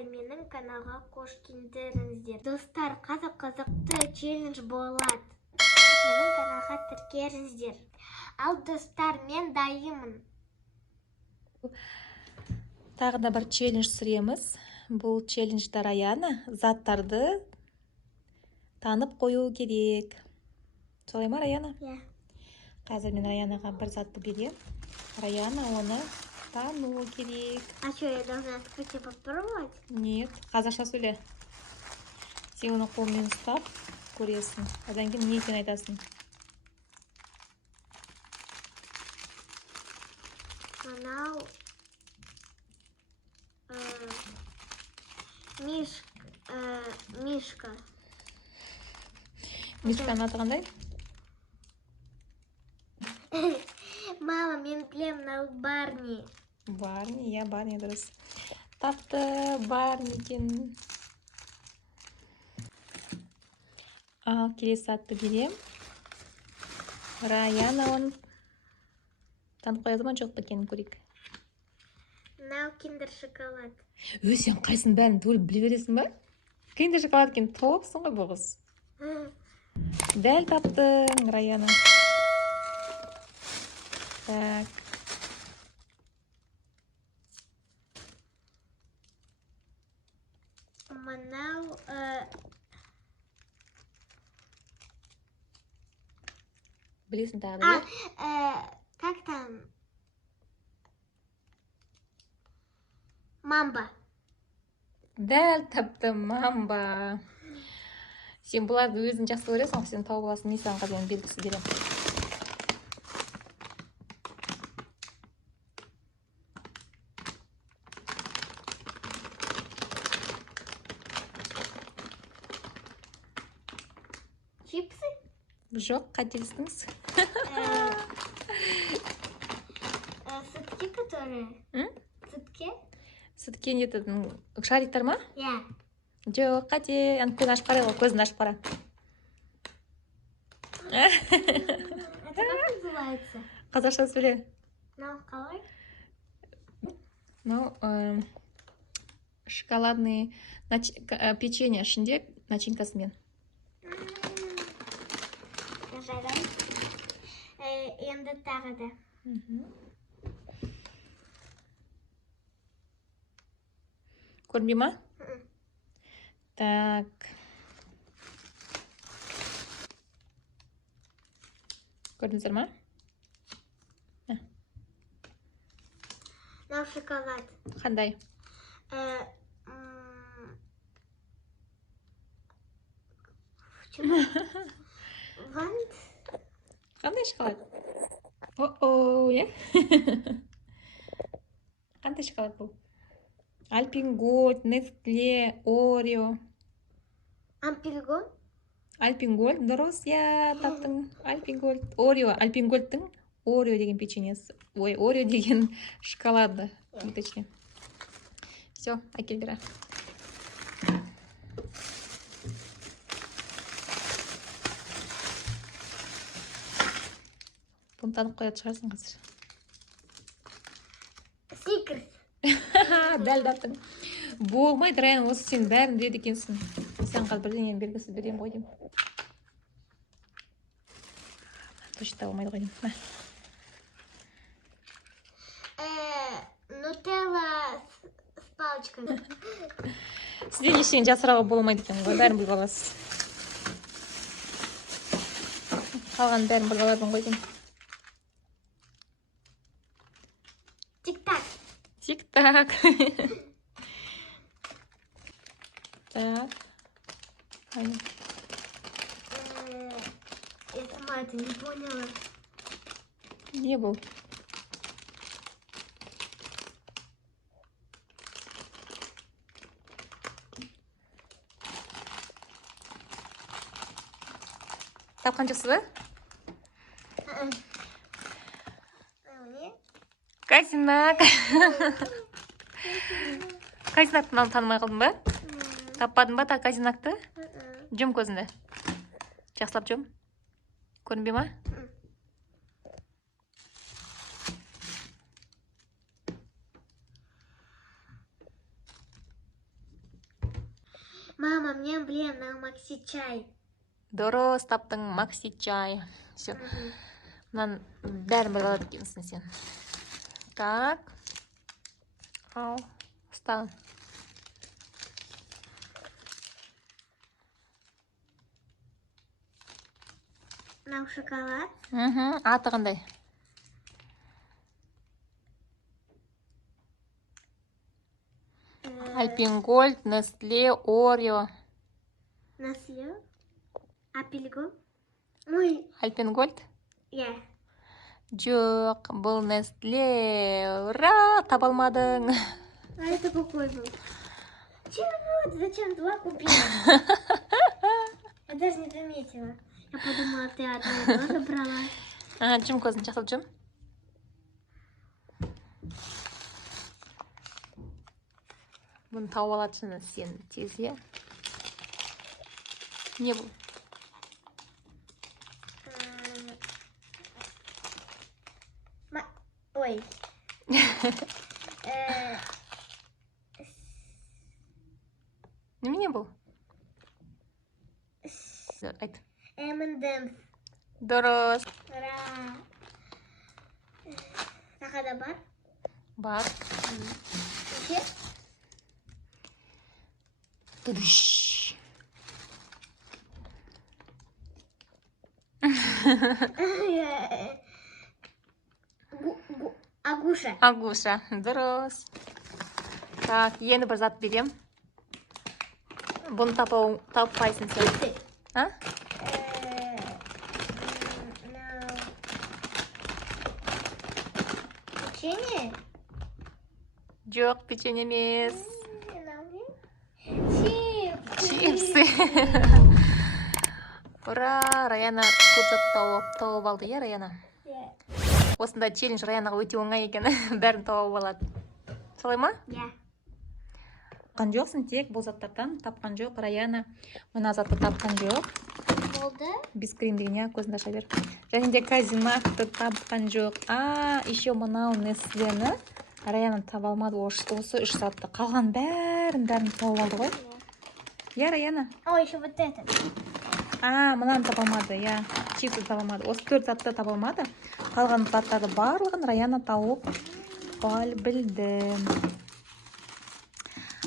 достар, менің каналға қош келдіңіздер. Достар, қызықты челлендж болады. Менің каналға тіркеліңіздер. Ал достар, мен дайынмын. Тағы да бір челлендж сүреміз. Бұл челленджді Раяна заттарды танып қою керек. Солай ма, Раяна? Иә. Қазір мен Раянаға бір затты берем. Раяна оны тану керек. А что, я должна открыть и попробовать? Нет, қазақша сөйле. Сен оны қолмен ұстап көресің. Одан кейін не екенін айтасың. Мынау Мишка. Мишканың аты қандай? Мама, мен білем, мынау Барни. Барни, иә, Барни дұрыс. Тапты, Барни екен. Ал келесі атты берем. Раяна оны танып қояды ма, жоқ па екенін көрейік. Мынау киндер шоколад. Сен қайсының бәрін түгел біле бересің ба? Киндер шоколад екен, топсың ғой бұл қыз. Дәл таптың, Раяна. Так. Мынау Білесің тағы да? как там? Мамба. Дәл тапты, мамба. Сен бұларды өзің жақсы көресің, сен тауып аласың, мен саған қазір белгісі берем. Чипсы? Жоқ, қателестіңіз. Сытки, которые? Сытки? Сіткен ететін шариктар ма? Я. Жоқ, қате. Көзін ашып қара ғой, көзін ашып қара. Это как называется? Қазақша сөйле. Мынау қалай? Ну, шоколадный печенье ішінде начинкасымен. Жарай. Енді тағы да. Көрінбей ма? Так. Көрдіңіздер ма? Мынау шоколад. Қандай? Вант? Қандай шоколад? О-о, е? Қандай шоколад бұл? Альпингольд, Нестле, Орео. Ампельгон? Альпингольд, дұрыс, я таптың. Альпингольд, Орео. Альпингольдтың Орео деген печеньесі. Ой, Орео деген шоколады. Точнее. Все, әкел бері. Бұны танып қояды шығарсың қазір. Сникерс. Дәл таптың. Болмайды, Раян, осы сен бәрін біледі екенсің. Сен қазір бірдеңені белгісі берем ғой деймін. Точно таба алмайды ғой деймін. Нутелла с палочками. Сізден ештеңе жасырауға болмайды екен ғой, бәрін біліп аласыз. Қалған бәрін біліп аладың ғой деймін. Тик-так. Тик-так. Так. Я сама это не поняла. Не был. Тапқан жоқсыз ба? Казинак. Казинакты танымай қалдың ба? Таппадың ба казинакты? Жум көзіңді. Жақсылап жум. Көрінбей ма? Мама, мен білем, мынау Макси чай. Дұрыс таптың, Макси чай. Все. Мынаны бәрін бір алады екенсің сен. Так. Ал, ұстағын. Мынау шоколад. Аты қандай? Альпенгольд, Нестле, Орео. Насыл. Апельгол. Ой, Альпенгольд? я. Жоқ, бұл Нестле. Ура, таба алмадың. А это какой был? Чего? Ты зачем два купила? Я даже не заметила. Я подумала, ты одно и то забрала. Жүм көзін жақсылып жүм. Бұны тауып алатшыны сен тез, е? Не бұл? Ой. Немене бұл? Айт. M&M's. Дұрыс. Ура. Тағы да бар? Бар. Еще? Тудыш. Агуша. Агуша. Дұрыс. Так, енді бір зат берем. Бұны таппайсың сен. А? Печенье? Жоқ, печенье емес. Чипсы. Чипсы. Ура, Раяна тут тауып алды, е, Раяна? Осында челлендж Раянаға өте оңай екен. Бәрін тауып алады. Солай ма? Я. Тапқан жоқсың, тек бұл заттардан тапқан жоқ. Раяна мына затты тапқан жоқ. Болды? Бискрим деген, я көзіңді аша бер. Және де Казинакты тапқан жоқ. Еще мынау Неслені Раяна таба алмады. Осы үш затты. Қалған бәрін тауып алды ғой. Я, Раяна? О, еще вот это. Мынаны таба алмады, я. Чипсы таба алмады. Осы 4 затты таба алмады. Қалған заттарды барлығын Раяна тауып білді.